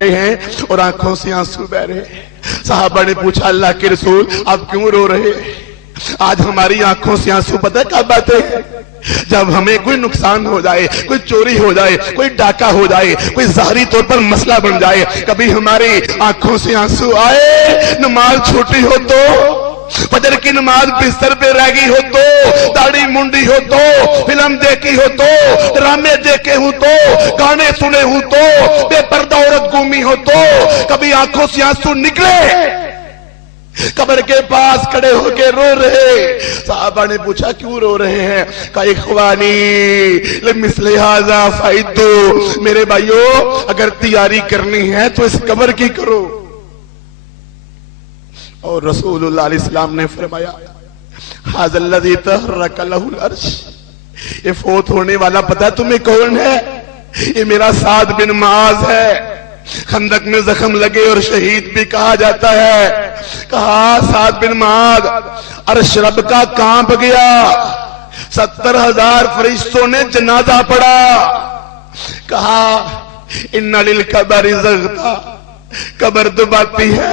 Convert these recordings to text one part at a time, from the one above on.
ہیں اور آنکھوں سے آنسو بہ رہے ہیں۔ صحابہ نے پوچھا اللہ کے رسول آپ کیوں رو رہے ہیں؟ آج ہماری آنکھوں سے آنسو پتہ کب آتے ہیں؟ جب ہمیں کوئی نقصان ہو جائے، کوئی چوری ہو جائے، کوئی ڈاکہ ہو جائے، کوئی ظاہری طور پر مسئلہ بن جائے، کبھی ہماری آنکھوں سے آنسو آئے، نماز چھوٹی ہو تو، فجر کی نماز بستر پہ رہ گئی ہو تو، داڑھی منڈی ہو تو، فلم دیکھی ہو تو، ڈرامے دیکھے ہو تو، گانے سنے ہو تو، بے پردہ عورت گھومی ہو تو، کبھی آنکھوں سے آنسو نکلے، قبر کے پاس کھڑے ہو کے رو رہے۔ صحابہ نے پوچھا کیوں رو رہے ہیں؟ کہا اخوانی لمثل ھذا فعدوا، میرے بھائیو اگر تیاری کرنی ہے تو اس قبر کی کرو۔ اور رسول اللہ علیہ السلام نے فرمایا ھذا الذی تحرک لہ العرش، یہ فوت ہونے والا پتہ تمہیں کون ہے؟ یہ میرا سعد بن معاذ ہے۔ خندق میں زخم لگے اور شہید بھی کہا جاتا ہے۔ کہا سعد بن معاذ عرش رب کا کانپ گیا، 70,000 فرشتوں نے جنازہ پڑھا۔ کہا ان للقبر زغطا، قبر دباتی ہے،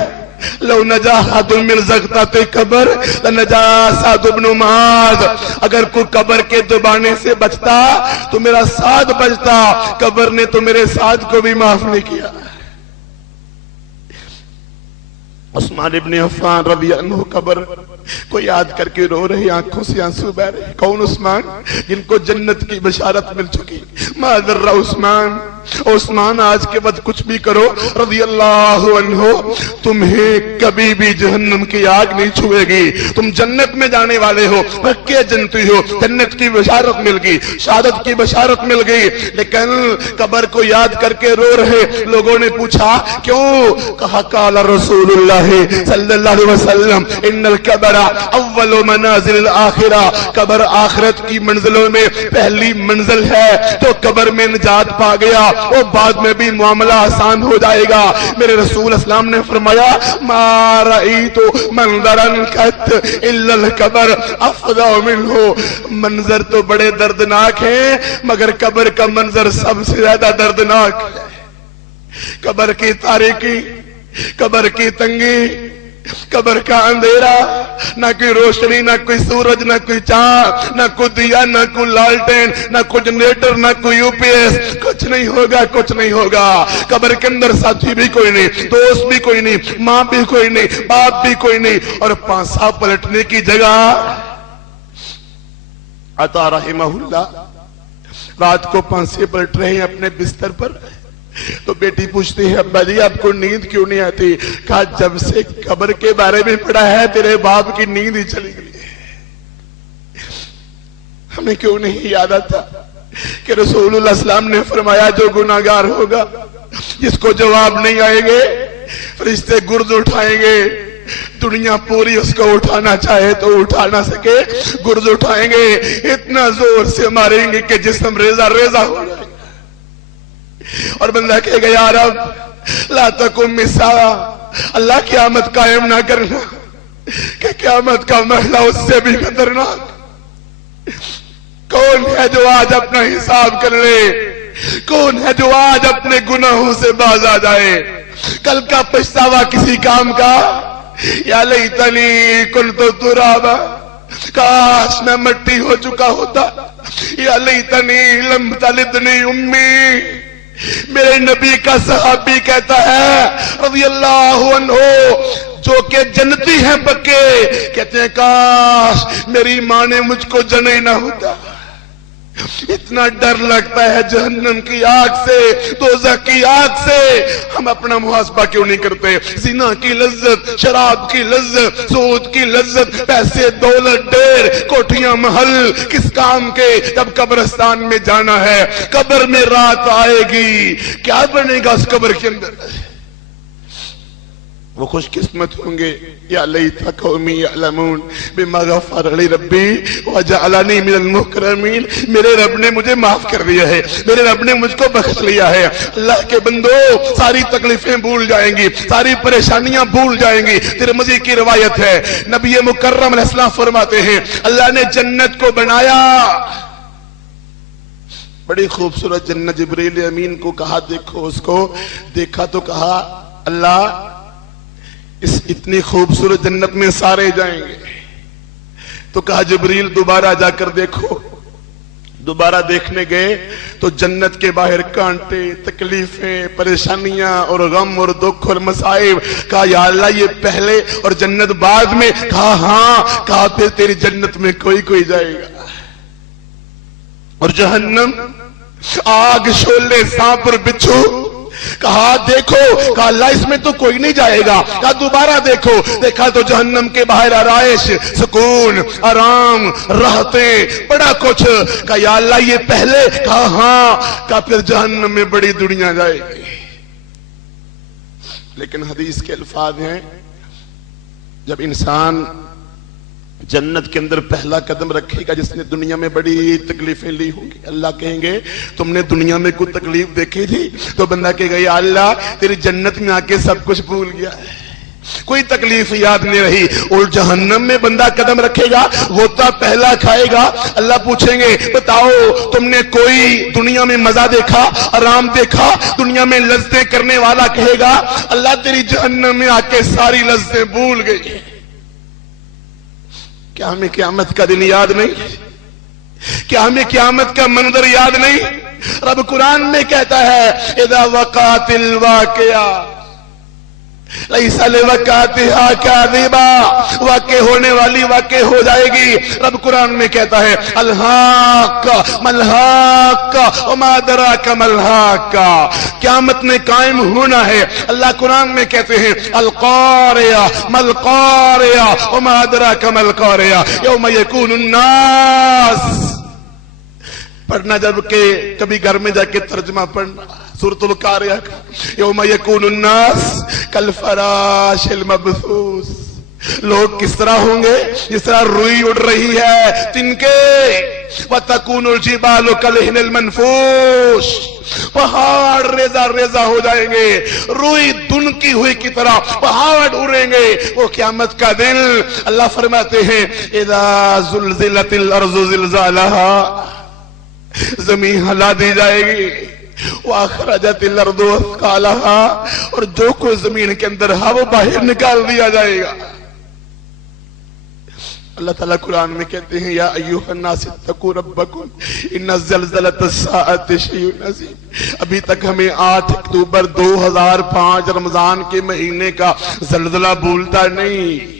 لو نجا احد من زغطۃ قبر لنجا سعد بن معاذ، اگر کوئی قبر کے دبانے سے بچتا تو میرا سعد بچتا، قبر نے تو میرے سعد کو بھی معاف نہیں کیا۔ عثمان ابن عفان رضی اللہ عنہ قبر کو یاد کر کے رو رہے، آنکھوں سے آنسو بہ رہے۔ کون عثمان؟ جن کو جنت کی بشارت مل چکی۔ ما ذر عثمان، عثمان آج کے بعد کچھ بھی کرو رضی اللہ عنہ، تمہیں کبھی بھی جہنم کی آگ نہیں چھوئے گی، تم جنت میں جانے والے ہو، پکے جنتی ہو، جنت کی بشارت مل گئی، شہادت کی بشارت مل گئی۔ لیکن قبر کو یاد کر کے رو رہے۔ لوگوں نے پوچھا کیوں؟ کہا قال رسول اللہ صلی اللہ علیہ وسلم ان القبر اول منازل الاخرہ، قبر آخرت کی منزلوں میں پہلی منزل ہے، تو قبر میں نجات پا گیا وہ بعد میں بھی معاملہ آسان ہو جائے گا۔ میرے رسول اسلام نے فرمایا ما رأیت منظرا قط الا القبر افظع منہ، منظر تو بڑے دردناک ہیں مگر قبر کا منظر سب سے زیادہ دردناک ہے۔ قبر کی تاریکی، قبر کی تنگی، قبر کا اندھیرا، نہ کوئی روشنی، نہ کوئی سورج، نہ کوئی چاند، نہ کوئی دیا، نہ کوئی لالٹین، نہ کوئی جنریٹر، نہ کوئی یو پی ایس، کچھ نہیں ہوگا، کچھ نہیں ہوگا۔ قبر کے اندر ساتھی بھی کوئی نہیں، دوست بھی کوئی نہیں، ماں بھی کوئی نہیں، باپ بھی کوئی نہیں، اور پانسا پلٹنے کی جگہ۔ عطا رحمہ اللہ رات کو پانسے پلٹ رہے ہیں اپنے بستر پر، تو بیٹی پوچھتی ہے ابا جی آپ کو نیند کیوں نہیں آتی؟ کہا جب سے قبر کے بارے میں پڑھا ہے تیرے باپ کی نیند ہی چلی گئی۔ ہمیں کیوں نہیں یاد آتا کہ رسول اللہ صلی اللہ علیہ وسلم نے فرمایا جو گناہگار ہوگا جس کو جواب نہیں آئے گے فرشتے گرز اٹھائیں گے، دنیا پوری اس کو اٹھانا چاہے تو اٹھا نہ سکے، گرز اٹھائیں گے، اتنا زور سے ماریں گے کہ جسم ریزہ ریزہ ہو جائے، اور بندہ کہے گا یا رب لا تقم الساعہ، اللہ قیامت قائم نہ کرنا، کہ قیامت کا مرحلہ اس سے بھی خطرناک۔ کون ہے جو آج اپنا حساب کر لے؟ کون ہے جو آج اپنے گناہوں سے باز آ جائے؟ کل کا پچھتاوا کسی کام کا؟ یا لیتنی کنت ترابا، کاش میں مٹی ہو چکا ہوتا، یا لیتنی لم تلدنی امی۔ میرے نبی کا صحابی کہتا ہے رضی اللہ عنہ جو کہ جنتی ہیں پکے، کہتے ہیں کاش میری ماں نے مجھ کو جنے نہ ہوتا۔ اتنا ڈر لگتا ہے جہنم کی آگ سے، دوزخ کی آگ سے، ہم اپنا محاسبہ کیوں نہیں کرتے؟ زنا کی لذت، شراب کی لذت، سود کی لذت، پیسے دولت ڈیر، کوٹھیاں محل کس کام کے جب قبرستان میں جانا ہے؟ قبر میں رات آئے گی، کیا بنے گا اس قبر کے اندر؟ وہ خوش قسمت ہوں گے یا لیت قومی یعلمون بما غفر لی ربی وجعلنی من المکرمین، میرے رب نے مجھے معاف کر دیا ہے، میرے رب نے مجھ کو بخش لیا ہے۔ اللہ کے بندو ساری تکلیفیں بھول جائیں گی، ساری پریشانیاں بھول جائیں گی۔ ترمذی کی روایت ہے نبی مکرم علیہ السلام فرماتے ہیں اللہ نے جنت کو بنایا بڑی خوبصورت جنت. جبریل امین کو کہا دیکھو اس کو. دیکھا تو کہا اللہ اس اتنی خوبصورت جنت میں سارے جائیں گے. تو کہا جبریل دوبارہ جا کر دیکھو. دوبارہ دیکھنے گئے تو جنت کے باہر کانٹے، تکلیفیں، پریشانیاں اور غم اور دکھ اور مصائب. کہا یا اللہ یہ پہلے اور جنت بعد میں. کہا ہاں. کہا پھر تیری جنت میں کوئی جائے گا. اور جہنم آگ، شعلے، سانپ اور بچھو. کہا دیکھو. کہا اللہ اس میں تو کوئی نہیں جائے گا. کہا دوبارہ دیکھو. دیکھا تو جہنم کے باہر آرائش، سکون، آرام، راحتیں، بڑا کچھ. کہا یا اللہ یہ پہلے. کہا ہاں. کہا پھر جہنم میں بڑی دنیا جائے گی. لیکن حدیث کے الفاظ ہیں جب انسان جنت کے اندر پہلا قدم رکھے گا جس نے دنیا میں بڑی تکلیفیں لی ہوں گی، اللہ کہیں گے تم نے دنیا میں کوئی تکلیف دیکھی تھی؟ تو بندہ کہے گا یا اللہ تیری جنت میں آ کے سب کچھ بھول گیا ہے، کوئی تکلیف یاد نہیں رہی. اور جہنم میں بندہ قدم رکھے گا، غوطہ پہلا کھائے گا. اللہ پوچھیں گے بتاؤ تم نے کوئی دنیا میں مزہ دیکھا، آرام دیکھا، دنیا میں لذتیں کرنے والا؟ کہے گا اللہ تیری جہنم میں آ کے ساری لذتیں بھول گئی. کیا ہمیں قیامت کا دن یاد نہیں؟ کیا ہمیں قیامت کا منظر یاد نہیں؟ رب قرآن میں کہتا ہے اذا وقعت الواقعہ لیس لوقعتها کاذبہ، واقع ہونے والی واقع ہو جائے گی. رب قرآن میں کہتا ہے الحاقہ ملحاقہ وما ادراک ملحاقہ، قیامت نے قائم ہونا ہے. اللہ قرآن میں کہتے ہیں القاریہ ملقاریہ وما ادراک ملقاریہ یوم یکون الناس. پڑھنا جب کہ کبھی گھر میں جا کے ترجمہ پڑھنا سورۃ القاریہ کا. یوم یکون الناس کالفراش المبثوث. لوگ کس طرح ہوں گے؟ جس طرح روئی اڑ رہی ہے تنکے. وتکون الجبال کالعہن المنفوش، پہاڑ ریزہ ریزہ ہو جائیں گے، روئی دھنکی ہوئی کی طرح پہاڑ اڑیں گے. وہ قیامت کا دن. اللہ فرماتے ہیں اذا زلزلت الارض زلزالها، زمین ہلا دی جائے گی. وَأَخْرَجَتِ الْأَرْضُ أَثْقَالَهَا، اور جو کوئی زمین کے اندر ہے وہ باہر نکال دیا جائے گا. اللہ تعالیٰ قرآن میں کہتے ہیں یا ایھا الناس اتقوا ربکم ان زلزلۃ الساعۃ شیء عظیم. ابھی تک ہمیں 8 اکتوبر 2005 رمضان کے مہینے کا زلزلہ بھولتا نہیں.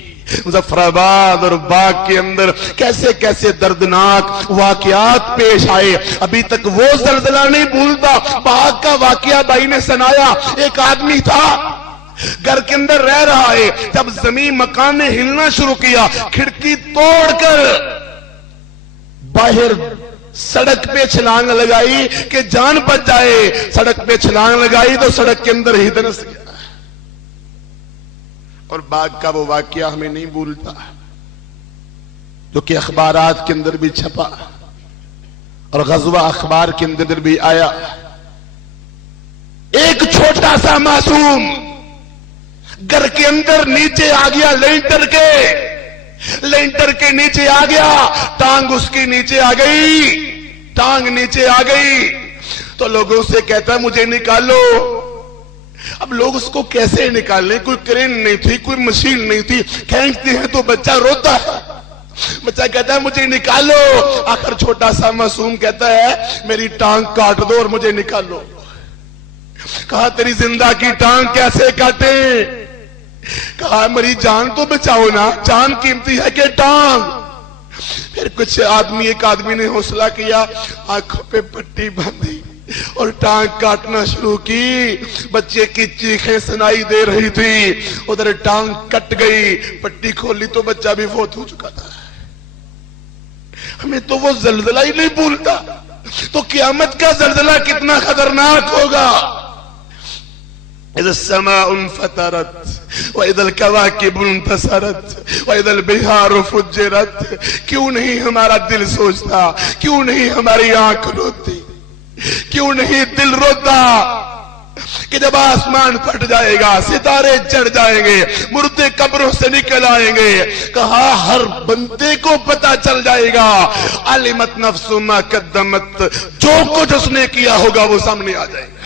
مظفر آباد اور باغ کے اندر کیسے کیسے دردناک واقعات پیش آئے، ابھی تک وہ زلزلہ نہیں بھولتا. باغ کا واقعہ بھائی نے سنایا. ایک آدمی تھا گھر کے اندر رہ رہا ہے، جب زمین مکان نے ہلنا شروع کیا، کھڑکی توڑ کر باہر سڑک پہ چھلانگ لگائی کہ جان بچ جائے. سڑک پہ چھلانگ لگائی تو سڑک کے اندر ہی دھنس گیا. اور باغ کا وہ واقعہ ہمیں نہیں بھولتا جو کہ اخبارات کے اندر بھی چھپا اور غزوہ اخبار کے اندر بھی آیا. ایک چھوٹا سا معصوم گھر کے اندر نیچے آ گیا، لینٹر کے نیچے آ گیا. ٹانگ اس کی نیچے آ گئی، ٹانگ نیچے آ گئی تو لوگوں سے کہتا ہے مجھے نکالو. اب لوگ اس کو کیسے نکالیں؟ کوئی کرین نہیں تھی، کوئی مشین نہیں تھی. کھینچتے ہیں تو بچہ روتا ہے، بچہ کہتا ہے مجھے نکالو. آخر چھوٹا سا معصوم کہتا ہے میری ٹانگ کاٹ دو اور مجھے نکالو. کہا تیری زندہ کی ٹانگ کیسے کاٹے؟ کہا میری جان تو بچاؤ نا، جان قیمتی ہے کہ ٹانگ. پھر کچھ ایک آدمی نے حوصلہ کیا، آنکھوں پہ پٹی باندھی اور ٹانگ کاٹنا شروع کی. بچے کی چیخیں سنائی دے رہی تھی. ادھر ٹانگ کٹ گئی، پٹی کھولی تو بچہ بھی فوت ہو چکا تھا. ہمیں تو وہ زلزلہ ہی نہیں بھولتا، تو قیامت کا زلزلہ کتنا خطرناک ہوگا. اذا السماء انفطرت واذا الكواكب انتثرت واذا البحار فجرت. کیوں نہیں ہمارا دل سوچتا؟ کیوں نہیں ہماری آنکھ روتی؟ کیوں نہیں دل روتا کہ جب آسمان پھٹ جائے گا، ستارے چڑھ جائیں گے، مردے قبروں سے نکل آئیں گے، کہا ہر بندے کو پتا چل جائے گا، علمت نفس ما قدمت، جو کچھ اس نے کیا ہوگا وہ سامنے آ جائے گا۔